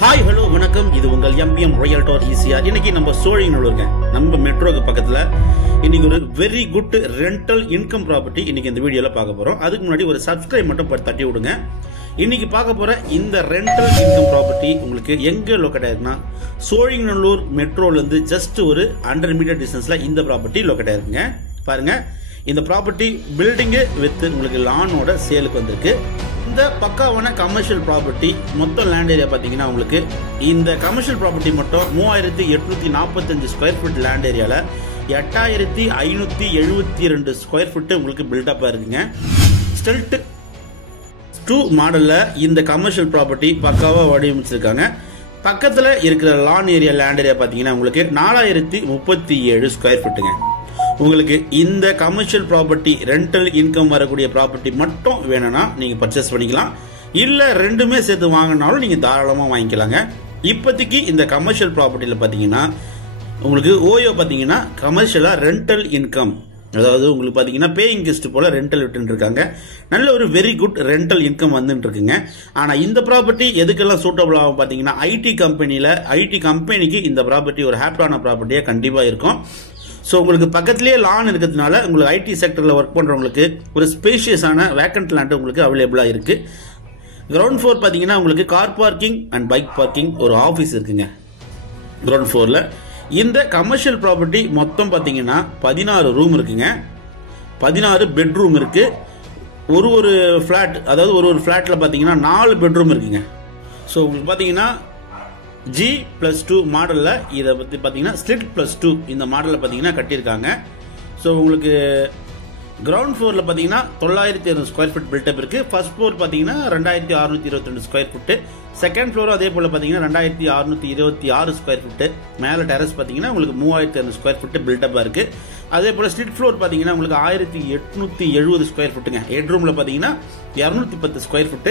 Hi hello வணக்கம், இது உங்கள் எம்பிஎம் ரியல்டர் ஈசிஆர். இன்னைக்கு நம்ம சோழிங்கநல்லூர்ங்க, நம்ம மெட்ரோக்கு பக்கத்துல இன்னைக்கு ஒரு very good rental income property இன்னைக்கு இந்த வீடியோல பார்க்க போறோம். அதுக்கு முன்னாடி ஒரு சப்ஸ்கிரைப் மட்டும் தட்டி விடுங்க. இன்னைக்கு பார்க்க போற இந்த ரெண்டல் இன்கம் ப்ராப்பர்ட்டி உங்களுக்கு எங்க லொக்கேட் ஆயிருக்குன்னா சோழிங்கநல்லூர் மெட்ரோல இருந்து ஜஸ்ட் ஒரு 100 மீட்டர் டிஸ்டன்ஸ்ல இந்த ப்ராப்பர்ட்டி லொக்கேட் ஆயிருக்குங்க. பாருங்க, இந்த ப்ராப்பர்ட்டி பில்டிங் வித் உங்களுக்கு லானோட சேலுக்கு வந்திருக்கு. இந்த பக்காவான கமர்ஷியல் ப்ராப்பர்ட்டி மொத்தம் லேண்ட் ஏரியா பாத்தீங்கன்னா உங்களுக்கு இந்த கமர்ஷியல் ப்ராப்பர்ட்டி மட்டும் 3845 ஸ்கொயர் ஃபீட் லேண்ட் ஏரியால 8572 ஸ்கொயர் ஃபீட் உங்களுக்கு பில்டப் இருக்குங்க. ஸ்டெல்ட் 2 மாடல்ல இந்த கமர்ஷியல் ப்ராப்பர்ட்டி பக்காவா வடிவமைச்சிருக்காங்க. பக்கத்துல இருக்கிற லான் ஏரியா லேண்ட் ஏரியா பாத்தீங்கன்னா உங்களுக்கு 4037 ஸ்கொயர் ஃபீட்டுங்க. உங்களுக்கு இந்த கமர்ஷியல் ப்ராப்பர்ட்டி ரெண்டல் இன்கம் வரக்கூடிய ப்ராப்பர்ட்டி மட்டும் வேணும்னா நீங்க பர்ச்சேஸ் பண்ணிக்கலாம். இல்ல ரெண்டுமே சேர்த்து வாங்கினாலும் நீங்க தாராளமா வாங்கிக்கலாங்க. இப்போதைக்கு இந்த கமர்ஷியல் ப்ராப்பர்ட்டியில பாத்தீங்கன்னா உங்களுக்கு ஓயோ பாத்தீங்கன்னா கமர்ஷியலா ரெண்டல் இன்கம், அதாவது உங்களுக்கு பாத்தீங்கன்னா பேயிங் கெஸ்ட் போல ரெண்டல் விட்டு இருக்காங்க. நல்ல ஒரு வெரி குட் ரெண்டல் இன்கம் வந்துட்டு இருக்குங்க. ஆனா இந்த ப்ராப்பர்ட்டி எதுக்கெல்லாம் சூட்டபிள் ஆகும் பாத்தீங்கன்னா ஐடி கம்பெனிக்கு இந்த ப்ராப்பர்ட்டி ஒரு ஹாப்டான ப்ராப்பர்ட்டியா கண்டிப்பா இருக்கும். ஸோ உங்களுக்கு பக்கத்திலேயே லான் இருக்கிறதுனால உங்களுக்கு ஐடி செக்டரில் ஒர்க் பண்ணுறவங்களுக்கு ஒரு ஸ்பேஷியஸான வேக்கண்ட் லேண்ட் உங்களுக்கு அவைலபிளாக இருக்கு. கிரவுண்ட் ஃப்ளோர் பார்த்தீங்கன்னா உங்களுக்கு car parking and bike parking ஒரு ஆஃபீஸ் இருக்குங்க கிரவுண்ட் ஃப்ளோரில். இந்த கமர்ஷியல் ப்ராப்பர்ட்டி மொத்தம் பார்த்தீங்கன்னா 16 ரூம் இருக்குங்க, 16 பெட்ரூம் இருக்கு. ஒரு ஃபிளாட், அதாவது ஒரு ஃபிளாட்டில் பார்த்தீங்கன்னா 4 பெட்ரூம் இருக்குங்க. ஸோ உங்களுக்கு பார்த்தீங்கன்னா G+2 மாடல்ல இதை பத்தி பாத்தீங்கன்னா ஸ்லிட்+2 இந்த மாடல்ல பாத்தீங்கன்னா கட்டியிருக்காங்க. ஸோ உங்களுக்கு கிரவுண்ட் ஃப்ளோர்ல பாத்தீங்கன்னா 9200 ஸ்கொயர் ஃபீட் பில்டப் இருக்கு. ஃபர்ஸ்ட் ஃப்ளோர் பாத்தீங்கன்னா 2622 ஸ்கொயர் ஃபீட், செகண்ட் ஃப்ளோர் அதே போல பாத்தீங்கன்னா 2626 ஸ்கொயர் ஃபீட், மேல டெரஸ் பாத்தீங்கன்னா உங்களுக்கு 3200 ஸ்கொயர் ஃபீட் பில்டப்பா இருக்கு. அதே போல ஸ்ட்ரீட் ஃப்ளோர் பாத்தீங்கன்னா உங்களுக்கு 1870 ஸ்கொயர் ஃபீட்டுங்க. ஹெட் ரூம்ல பாத்தீங்கன்னா 210 ஸ்கொயர் ஃபீட்.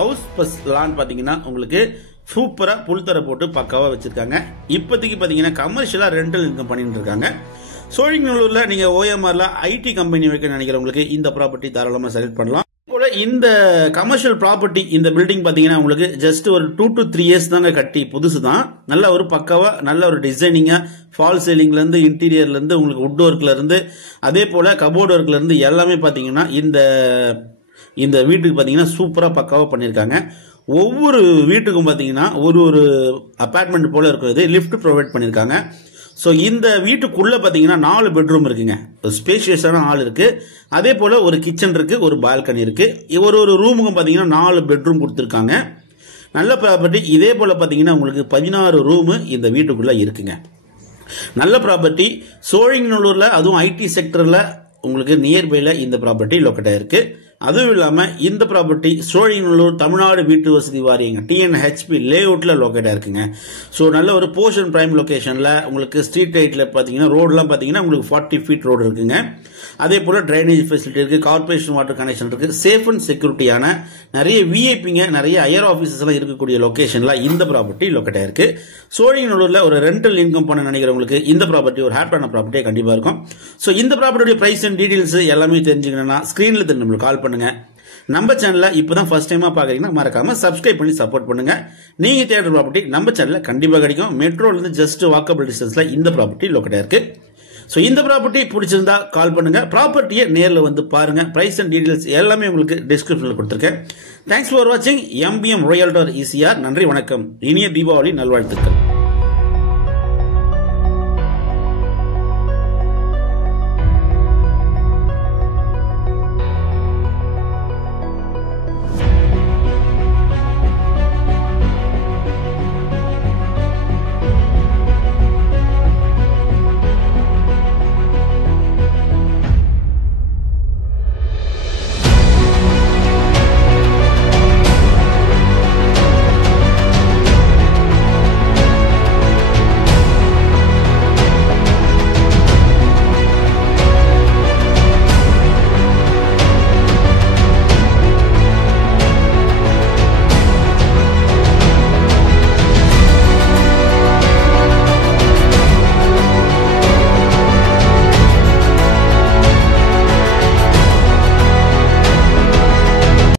ஹவுஸ் பிளஸ் லான் பாத்தீங்கன்னா உங்களுக்கு சூப்பரா புல்தர போட்டு பக்காவா வச்சிருக்காங்க. இப்போதைக்கு பாத்தீங்கன்னா கமர்ஷியலா ரெண்டல் இன்கம் பண்ணிட்டு இருக்காங்க. சோழிங்கநல்லூர்ல நீங்க ஓஎம்ஆர்ல ஐடி கம்பெனி வைக்க நினைக்கிறவங்களுக்கு இந்த ப்ராப்பர்ட்டி தாராளமா செலக்ட் பண்ணலாம். போல இந்த கமர்ஷியல் ப்ராப்பர்ட்டி இந்த பில்டிங் பாத்தீங்கன்னா உங்களுக்கு ஜஸ்ட் ஒரு 2 to 3 இயர்ஸ் தாங்க கட்டி புதுசு தான். நல்ல ஒரு பக்காவா நல்ல ஒரு டிசைனிங்கா ஃபால் சீலிங்ல இருந்து இன்டீரியர்ல இருந்து உங்களுக்கு வுட் ஒர்க்ல இருந்து அதே போல கபோர்ட் ஒர்க்ல இருந்து எல்லாமே பாத்தீங்கன்னா இந்த வீட்டுக்கு பாத்தீங்கன்னா சூப்பரா பக்காவா பண்ணிருக்காங்க. ஒவ்வொரு வீட்டுக்கும் பாத்தீங்கன்னா ஒரு அபார்ட்மெண்ட் போல இருக்கிறது லிஃப்ட் ப்ரொவைட் பண்ணிருக்காங்க. ஸோ இந்த வீட்டுக்குள்ள பாத்தீங்கன்னா 4 பெட்ரூம் இருக்குங்க, ஸ்பேஷியஸான ஹால் இருக்கு. அதே போல ஒரு கிச்சன் இருக்கு, ஒரு பால்கனி இருக்கு. ஒரு ரூமுக்கும் பாத்தீங்கன்னா 4 பெட்ரூம் கொடுத்துருக்காங்க. நல்ல ப்ராப்பர்ட்டி. இதே போல பாத்தீங்கன்னா உங்களுக்கு 16 ரூம் இந்த வீட்டுக்குள்ள இருக்குங்க. நல்ல ப்ராப்பர்ட்டி. சோழிங்கநல்லூர்ல அதுவும் ஐடி செக்டர்ல உங்களுக்கு நியர்பைல இந்த ப்ராப்பர்ட்டி லொக்கேட் ஆயிருக்கு. அதுவும் இல்லாம இந்த ப்ராப்பர்ட்டி சோழிங்கநல்லூர் தமிழ்நாடு வீட்டு வசதி வாரியங்க TNHP லேஅவுட்ல லொக்கேட் இருக்குங்க. ஸோ நல்ல ஒரு போர்ஷன் பிரைம் லொகேஷன்ல உங்களுக்கு ஸ்ட்ரீட் லைட்ல பாத்தீங்கன்னா ரோடெல்லாம் பாத்தீங்கன்னா உங்களுக்கு 40 ஃபீட் ரோடு இருக்குங்க. அதே போல டிரைனேஜ் ஃபெசிலிட்டி இருக்கு, கார்பரேஷன் வாட்டர் கனெக்ஷன் இருக்கு, சேஃப் அண்ட் செக்யூரிட்டியான நிறைய விஐபிங்க நிறைய ஹையர் ஆபீசஸ் எல்லாம் இருக்கக்கூடிய லொகேஷன்ல இந்த ப்ராப்பர்ட்டி லொக்கேட் ஆயிருக்கு. சோழிங்கநல்லூர்ல ஒரு ரெண்டல் இன்கம் பண்ண நினைக்கிறவங்களுக்கு இந்த ப்ராப்பர்ட்டி ஒரு ஹாப்டான ப்ராப்பர்ட்டியா கண்டிப்பா இருக்கும். ஸோ இந்த ப்ராப்பர்ட்டியோட பிரைஸ் அண்ட் டீடைல்ஸ் எல்லாமே தெரிஞ்சுக்கணும்னா ஸ்கிரீன்ல நம்மளுக்கு கால் பண்ணுங்க. நம்ம சேனல்ல இப்பதான் ஃபர்ஸ்ட் டைமா பாக்குறீங்கன்னா மறக்காம சப்ஸ்கிரைப் பண்ணி சப்போர்ட் பண்ணுங்க. நீங்க தேடுற ப்ராப்பர்ட்டி நம்ம சேனல்ல கண்டிப்பா கிடைக்கும். மெட்ரோல இருந்து ஜஸ்ட் வாக்கபிள் டிஸ்டன்ஸ்ல இந்த ப்ராப்பர்ட்டி லொக்கேட் இருக்கு. சோ இந்த ப்ராப்பர்ட்டி பிடிச்சிருந்தா கால் பண்ணுங்க. ப்ராப்பர்ட்டியை நேர்ல வந்து பாருங்க. பிரைஸ் அண்ட் டீடைல்ஸ் எல்லாமே உங்களுக்கு டிஸ்கிரிப்ஷன்ல கொடுத்திருக்கேன். தேங்க்ஸ் ஃபார் வாட்சிங் எம்பிஎம் ரியல்டர் ஈசிஆர். நன்றி, வணக்கம். இனிய தீபாவளி நல்வாழ்த்துக்கள்.